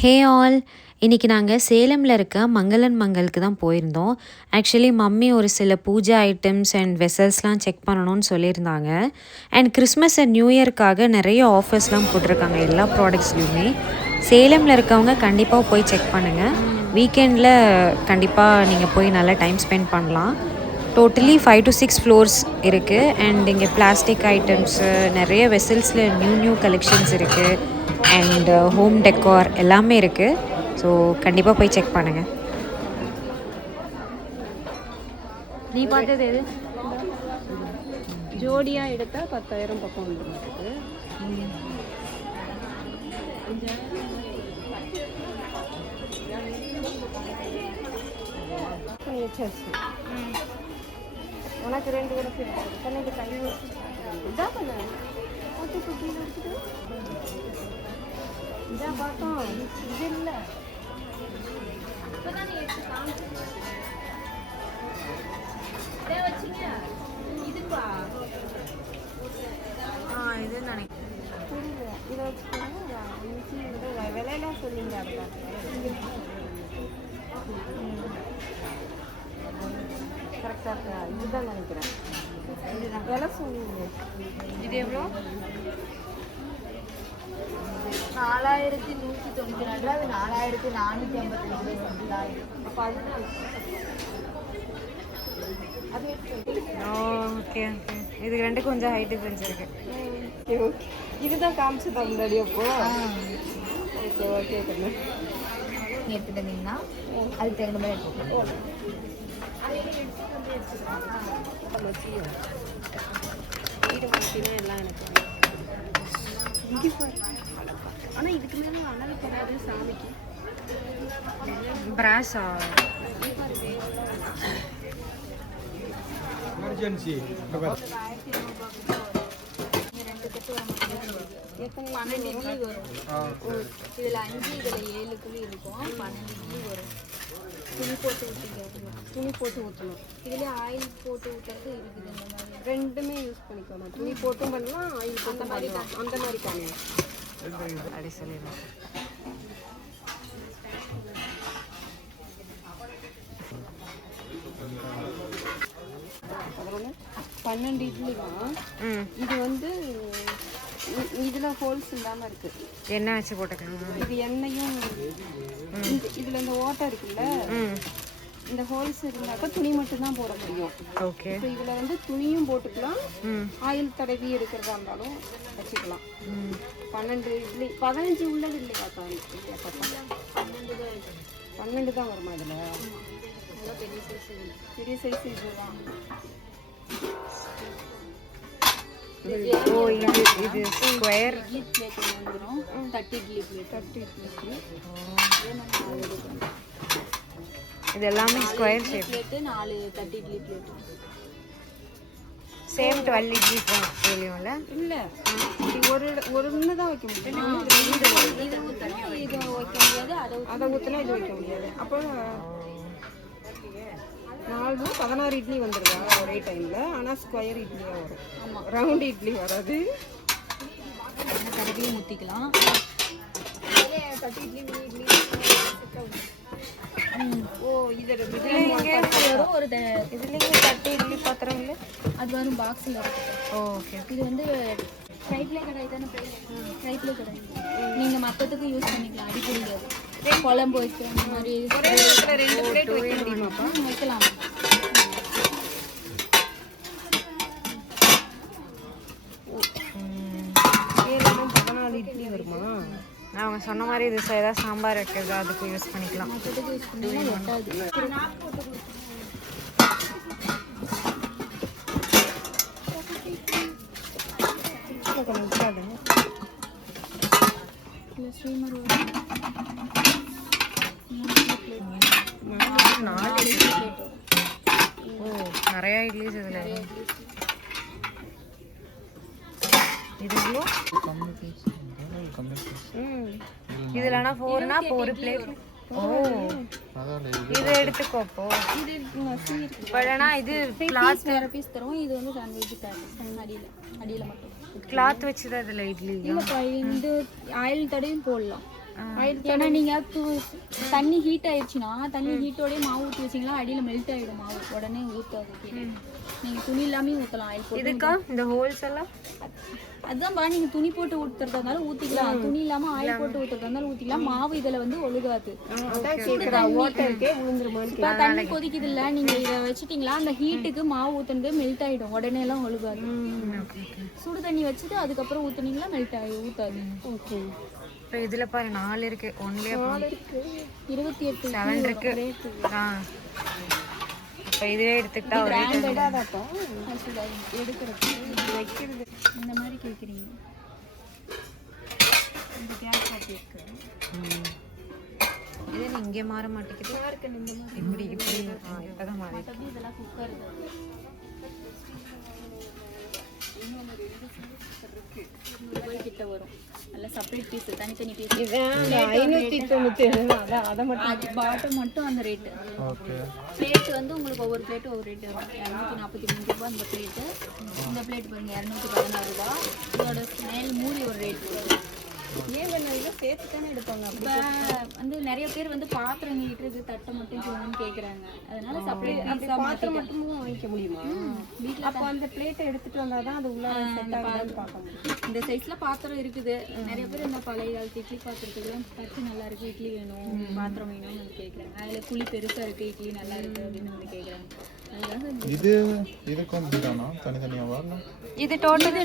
Hey all! இன்னைக்கு நாங்க சேலம்ல இருக்க மங்களன் மங்கலுக்கு தான் போயிருந்தோம். ஆக்சுவலி மம்மி ஒரு சில பூஜை ஐட்டம்ஸ் அண்ட் வெசல்ஸ்லாம் செக் பண்ணணும்னு சொல்லியிருந்தாங்க. அண்ட் கிறிஸ்மஸ் அண்ட் நியூ இயர்க்காக நெறைய ஆஃபர்ஸ்லாம் போட்டிருக்காங்க எல்லா ப்ராடக்ட்ஸ்லயுமே. சேலம்ல இருக்கவங்க கண்டிப்பா போய் செக் பண்ணுங்க. வீக்கெண்ட்ல கண்டிப்பா நீங்க போய் நல்லா டைம் ஸ்பெண்ட் பண்ணலாம். டோட்டலி 5 to 6 ஃப்ளோர்ஸ் இருக்கு. அண்ட் இங்க பிளாஸ்டிக் ஐட்டம்ஸு, நெறைய வெசல்ஸ்ல நியூ கலெக்ஷன்ஸ் இருக்கு. அண்ட் ஹோம் டெக்கார் எல்லாமே இருக்கு. ஸோ கண்டிப்பா போய் செக் பண்ணுங்க. நீ பார்த்தது எது? ஜோடியா எடுத்தா 10,000 பக்கம் வந்துடும். உனக்கு 2 கூட பண்ணி தண்ணி இதான் பண்ண இதான் பார்த்தோம். இது இல்லை இது நினைக்கிறேன். இதை வச்சுக்கோங்க. விலையெல்லாம் சொல்லிங்க. கரெக்டாக இருக்கா? இதுதான் நினைக்கிறேன். இதுதான் விலை சொல்லுங்க. இது எவ்வளோ? 4194 அது 4455. அப்போ அதுதான் அது ஓகே ஓகே. இது ரெண்டுக்கும் கொஞ்சம் ஹைட் டிஃபரன்ஸ் இருக்கு. ஓகே. இதுதான் காமிச்சதா முன்னாடி? அப்போ ஓகே ஓகே கண்ணு எடுத்துட்டு வந்தீங்கன்னா அதுக்கு தகுந்த மாதிரி எடுத்துக்கலாம். எல்லாம் எனக்கு ஆனால் இதுக்கு மேலே அனல் கிடையாது சாமிக்கு. பிராஸா? எமர்ஜென்சி 12 இட்லி வரும். இதில் 5 இதில் 7 குழி இருக்கும். 12 இட்லி வரும். துணி போட்டு ஊற்றணும். இதுலேயே ஆயில் போட்டு ஊற்றுறது இருக்குது. இந்த மாதிரி ரெண்டுமே யூஸ் பண்ணிக்கணும். துணி போட்டும் பண்ணலாம், ஆயில் போட்டும் பண்ணலாம். அந்த மாதிரி காணும் அப்படி சொல்லிடுறேன். அதனால 12 இட்லி தான். இது வந்து இதில் ஹோல்ஸ் இல்லாமல் இருக்கு. எண்ணெய் வச்சு போட்டுக்கணும். இது எண்ணெயும் இதில் இந்த ஓட்டை இருக்குல்ல, இந்த ஹோல்ஸ் இருந்தாக்கா துணி மட்டும்தான் போட முடியும். ஓகே. ஸோ இதில் வந்து துணியும் போட்டுக்கலாம், ஆயில் தடவி எடுக்கிறதா இருந்தாலும் வச்சுக்கலாம். 12 இட்லி 15 உள்ளது இல்லையா? 12 தான் வருமா? இதில் பெரிய சைஸ் இதுதான். ஓ, இது ஸ்கொயர் இட்லி பிளேட் வந்துடும். 30 இட்லி பிளேட். இது எல்லாமே square shape. Plate 4 30 idli plate. Same 12 idli தான் தெரியும்ல? இல்லை, ஒரு ஒன்று தான் வைக்க முடியும். இது ஊற்றினா இது வைக்க முடியாது, அதை ஊற்றினா இது வைக்க முடியாது. அப்போ 4 16 இட்லி வந்துடுதா ஒரே டைமில்? ஆனால் ஸ்கொயர் இட்லியாக வரும். ஆமாம், ரவுண்ட் இட்லி வராது. கடையிலையும் ஊற்றிக்கலாம். 30 இட்லி மினி இட்லி. ஓ, இது வரும். ஒரு இதுலேயே 30 இட்லி பாத்திரம் இல்லை, அது வரும் பாக்ஸில் இருக்குது. ஓகே. இது வந்து ஃப்ரைப்ளே கடாய் தானே? ஃப்ரைப்ளே கடாய் நீங்கள் மற்றதுக்கு யூஸ் பண்ணிக்கலாம். அடிக்க முடியாது. குழம்பு வைக்கிற அந்த மாதிரி ஒரே இடத்துல 2 பிளேட் வைக்க முடியுமாப்பா? வைக்கலாம். ஏழு 14 இட்லி வருமா? அவங்க சொன்ன மாதிரி இது ஏதாவது சாம்பார் வைக்கிறது அதுக்கு யூஸ் பண்ணிக்கலாம். மற்றதுக்கு யூஸ் பண்ணிங்கன்னா எட்டாது. ஸ்ரீமர் 4 ஓ, நிறைய இட்லிஸ் இதில். இது எவ்வளோ? இதுலனா 4னா 4 பிளேட். ஓ, இது எடுத்துக்கோ. அப்போ படனா இது கிளாத் பீஸ் தரும். இது வந்து அடியில் மட்டும் கிளாத் வச்சு தான் இதில் இட்லி. இல்லைப்பா, இந்த ஆயில் தடையும் போடலாம். ஏன்னா நீங்கள் தண்ணி ஹீட் ஆயிடுச்சுன்னா தண்ணி ஹீட்டோடய மாவு ஊற்றி வச்சிங்களா அடியில் மெல்ட் ஆகிடும் மாவு, உடனே ஊற்றாது. நீங்கள் துணி இல்லாமல் ஊற்றலாம் ஆயில் போட்டு. இதுக்கா இந்த ஹோல்ஸ் எல்லாம் அதுதான்ப்பா, நீங்கள் துணி போட்டு ஊற்றுறதா இருந்தாலும் ஊற்றிக்கலாம், துணி இல்லாமல் ஆயில் போட்டு ஊற்றுறதா இருந்தாலும் ஊற்றிக்கலாம். மாவு இதில் வந்து ஒழுகாது. தண்ணி கொதிக்குது இல்லை, நீங்கள் இதை வச்சுட்டிங்களா அந்த ஹீட்டுக்கு மாவு ஊற்றுனது மெல்ட் ஆகிடும், உடனே எல்லாம் ஒழுகாது. சுடு தண்ணி வச்சுட்டு அதுக்கப்புறம் ஊற்றுனீங்களா மெல்ட் ஆகி ஊற்றாது. ஓகே. இப்போ இதில் பாரு 4 இருக்கு, ஒன்லேயே 28 7 இருக்கு. இப்போ இதுவே எடுத்துக்கிட்டா எடுக்கிறது வைக்கிறது இந்த மாதிரி கேட்குறீங்க. இந்த கேஸ் காப்பி இருக்கு, இது இங்கே மாற மாட்டேங்குது. இப்படி இப்படி இப்போதான் மாறி. இதெல்லாம் குக்கர் கிட்ட வரும், நல்ல செப்பரேட் பீஸ், தனித்தனி பீஸ். 597 அதை மட்டும் பாட்டம் மட்டும் அந்த ரேட்டு. பிளேட் வந்து உங்களுக்கு ஒவ்வொரு பிளேட்டு ஒவ்வொரு ரேட்டு வரும். 243 ரூபா இந்த பிளேட்டு. இந்த பிளேட் பாருங்க 216 ரூபா. இதோட மேல் மூடி ஒரு ரேட் வரும். ஏன் வேணும் சேர்த்து தானே எடுப்பாங்க. இப்போ வந்து நிறைய பேர் வந்து பாத்திரம் நீட்டுறது தட்டை மட்டும் வேணும்னு கேட்குறாங்க. அதனால செப்பரேட் பாத்திரம் மட்டும் வாங்கிக்க முடியுமா வீட்டில்? அப்போ அந்த பிளேட்டை எடுத்துகிட்டு வந்தால் தான் அது உள்ள பார்க்க முடியும். இந்த சைஸில் பாத்திரம் இருக்குது. நிறைய பேர் இந்த பழைய காலத்து இட்லி பாத்திரத்துக்குலாம் தட்டு நல்லா இருக்குது, இட்லி வேணும், பாத்திரம் வேணும்னு வந்து கேட்குறாங்க. அதில் குழி பெருசாக இருக்குது, இட்லி நல்லா இருக்குது அப்படின்னு வந்து கேட்குறாங்க. இது இதுக்கும் இதுதானா தனித்தனியாவா? இது டோட்டல்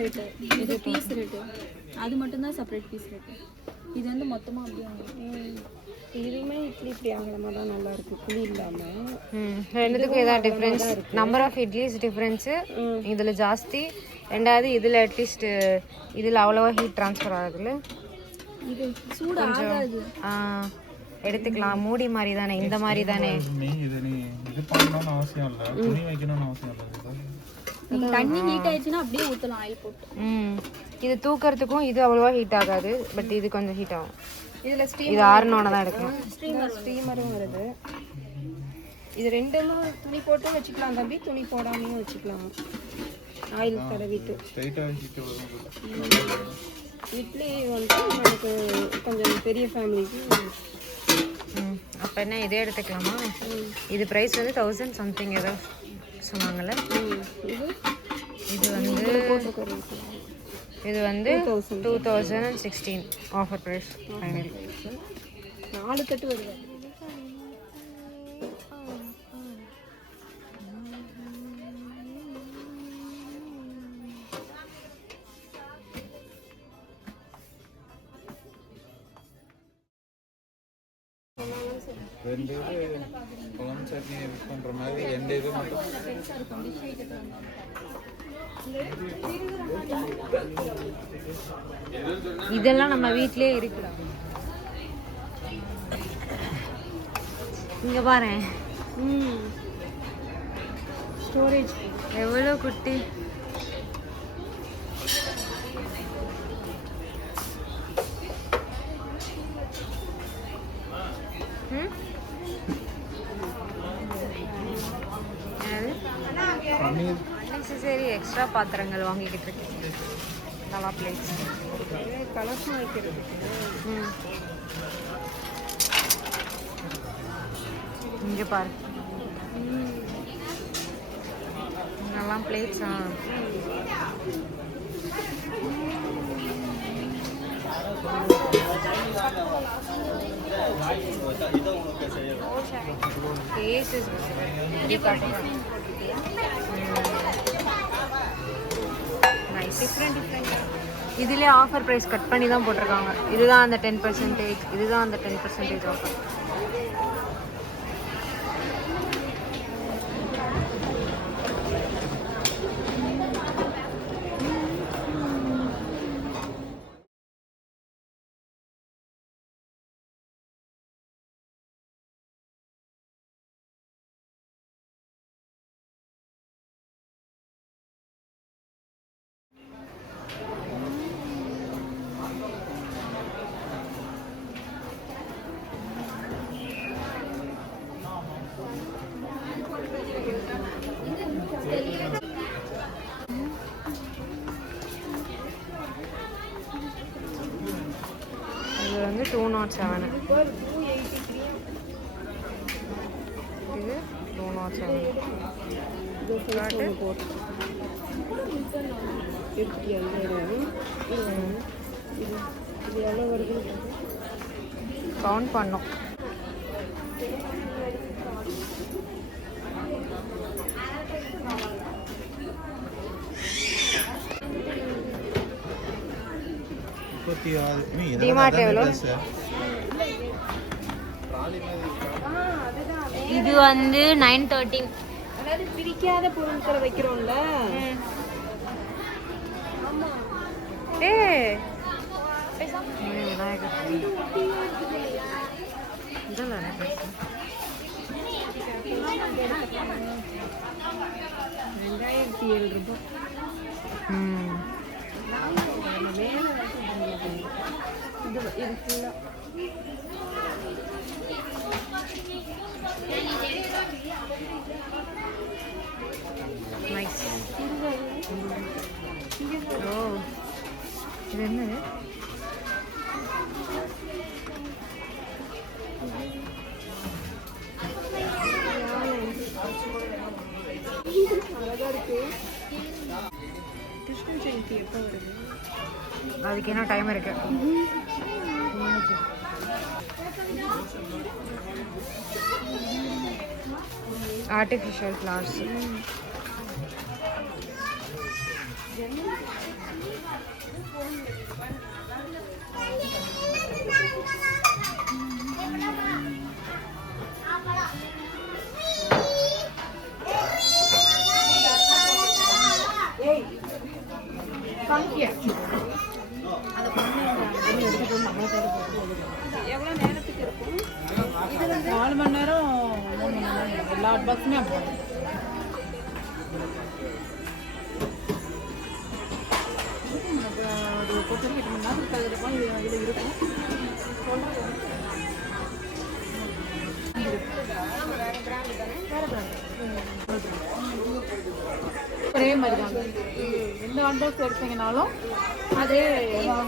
ரேட்டு, இது பீஸ் ரேட்டு. அது மட்டும்தான் செப்பரேட் பீஸ் ரேட்டு. இது வந்து மொத்தமாக அப்படியே இதுவுமே இட்லி இப்படி அங்கலமாக தான் நல்லா இருக்குது, புளி இல்லாமல். ரெண்டுத்துக்கும் இதான் difference. Number of idlis difference இதில் ஜாஸ்தி. ரெண்டாவது இதில் அட்லீஸ்ட் இதில் அவ்வளோவா ஹீட் ட்ரான்ஸ்ஃபர் ஆகுதுல்ல, இது சூடு ஆகாது. எடுத்துக்கலாம். மூடி மாதிரி தானே, இந்த மாதிரி தானே. இது பண்ணணும்னு அவசியம் இல்லை, துணி வைக்கணும்னு அவசியம் இல்லை. தண்ணி ஹீட் ஆயிடுச்சுன்னா அப்படியே ஊற்றலாம் ஆயில் போட்டு. இது தூக்கிறதுக்கும் இது அவ்வளோவா ஹீட் ஆகாது, பட் இது கொஞ்சம் ஹீட் ஆகும். இதில் இது ஆறுனோட தான் எடுக்கணும். ஸ்டீமரும் வருது. இது ரெண்டுமே துணி போட்டும் வச்சுக்கலாம் தம்பி, துணி போடாமையும் வச்சுக்கலாம். ஆயில் தடவிட்டு இட்லி வந்து நமக்கு கொஞ்சம் பெரிய ஃபேமிலிக்கு. அப்போ என்ன இதே எடுத்துக்கலாமா? இது ப்ரைஸ் வந்து 1000 சம்திங் ஏதோ சொன்னாங்கல்ல. இது வந்து 2016 ஆஃபர் ப்ரைஸ் ஃபைனல். 4 தட்டு வருது. ரெண்டு இது குழம்பு சட்னி யூஸ் பண்ணுற மாதிரி ரெண்டு இது மட்டும். இதெல்லாம் நம்ம வீட்லயே இருக்குடா. இங்க பாரு, ஸ்டோரேஜ் எவ்வளோ குட்டி. சரி, எக்ஸ்ட்ரா பாத்திரங்கள் வாங்கிக்கிட்டு இருக்கேன். நல்லா பிளேட்ஸ் கலர்ஸும் வைக்கிறது. இங்கே பாரு, இங்கெல்லாம் பிளேட்ஸா. இதுல ஆஃபர் பிரைஸ் கட் பண்ணி தான் போட்டிருக்காங்க. இதுதான் அந்த 10%, இதுதான் அந்த 10% ஆஃபர். இது வந்து 207. இது பாரு 283. இது 207. இது காட்டு போட்டு எடுத்துட்டியா இது எவ்வளோ வருது கவுண்ட் பண்ணோம். டிமார்ட் எவ்வளோ? இது வந்து 913. அதாவது பிரிக்காத பொருட்களை வைக்கிறோம்ல. விநாயகர் இதெல்லாம் 2007 ரூபாய். இது ஃபுல்லாக நைஸ். ஓ இது என்னது? அழகா இருக்கு. கிருஷ்ண ஜெயந்தி எப்போ வருது? அதுக்கு என்ன டைம் இருக்கு? Artificial flowers. எவ்வளோ நேரத்துக்கு இருக்கும்? 4 மணி நேரம் 3 மணி நேரம் எல்லா பாக்ஸுமே அப்போ ஒரு பொருத்தம் 8 மணி நேரம் இருக்காது. இதில் இருக்கும் ஒரே மாதிரி தான். எந்த அன்பாக்ஸ் எடுத்தீங்கனாலும் அதே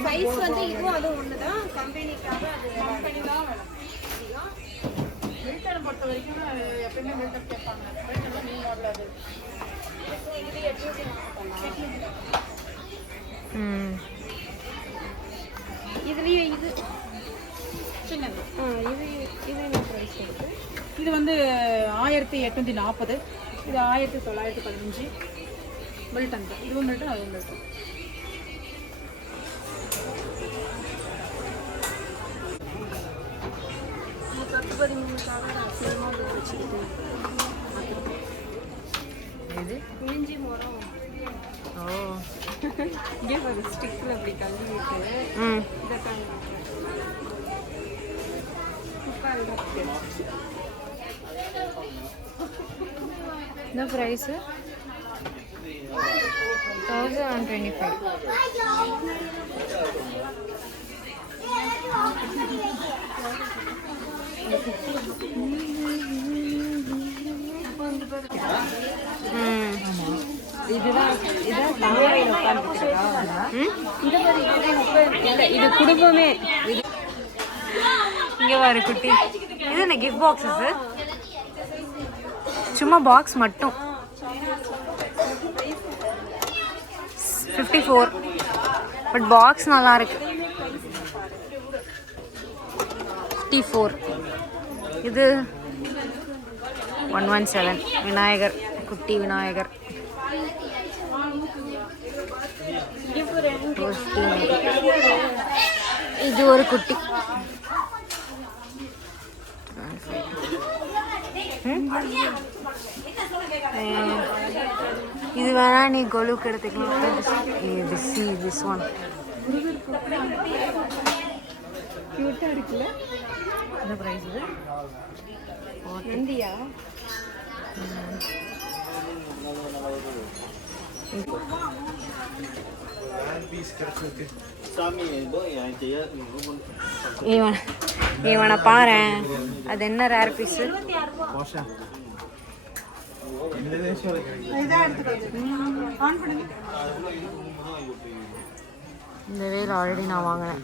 சைஸ் வந்து இதுவும் அதுவும் ஒன்று தான். கம்பெனிக்காக அது கம்பெனி தான் வேணும். மில்டனை பொறுத்த வரைக்கும் எப்பயுமே மில்டன் கேட்பாங்க. மில்டன் நீ வரலாது. இது 840. இதுலேயே இது சின்னது. இது என்ன ப்ரைஸ் இருக்கு? இது வந்து 1840. இது 1915 மில்டன் தான். இதுவும் மில்டன் அதுவும் மில்டன். இது இஞ்சி மரம். ஓ இங்கே ஒரு ஸ்டிக்கில் அப்படி கல்வி விட்டு இதை என்ன ப்ரைஸு? 1025. இது குடும்பமே. இங்கே வர குட்டி இது என்ன கிஃப்ட் பாக்ஸஸ்? சும்மா பாக்ஸ் மட்டும் 54. பட் பாக்ஸ் நல்லா இருக்கு. 54. இது 117. விநாயகர், குட்டி விநாயகர். இது ஒரு குட்டி. இது வேணா நீ கொலுக்கு எடுத்துக்கலாம். திஸ் ஒன் கியூட்டா இருக்குல்ல? என்ன ப்ரைஸ் இது? நந்தியா? இவனை பாரு, அது என்ன ரேர் பீஸு? இந்த வேல் ஆல்ரெடி நான் வாங்கினேன்.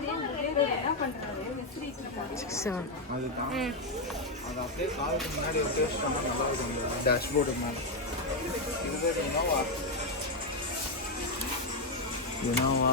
7. அதுதான் அது அப்படியே காலுக்கு முன்னாடி அப்படியே வச்சுட்டோம்னா நல்லா இருக்கும் டேஷ்போர்டு மேலே. இது இனோவா இனோவா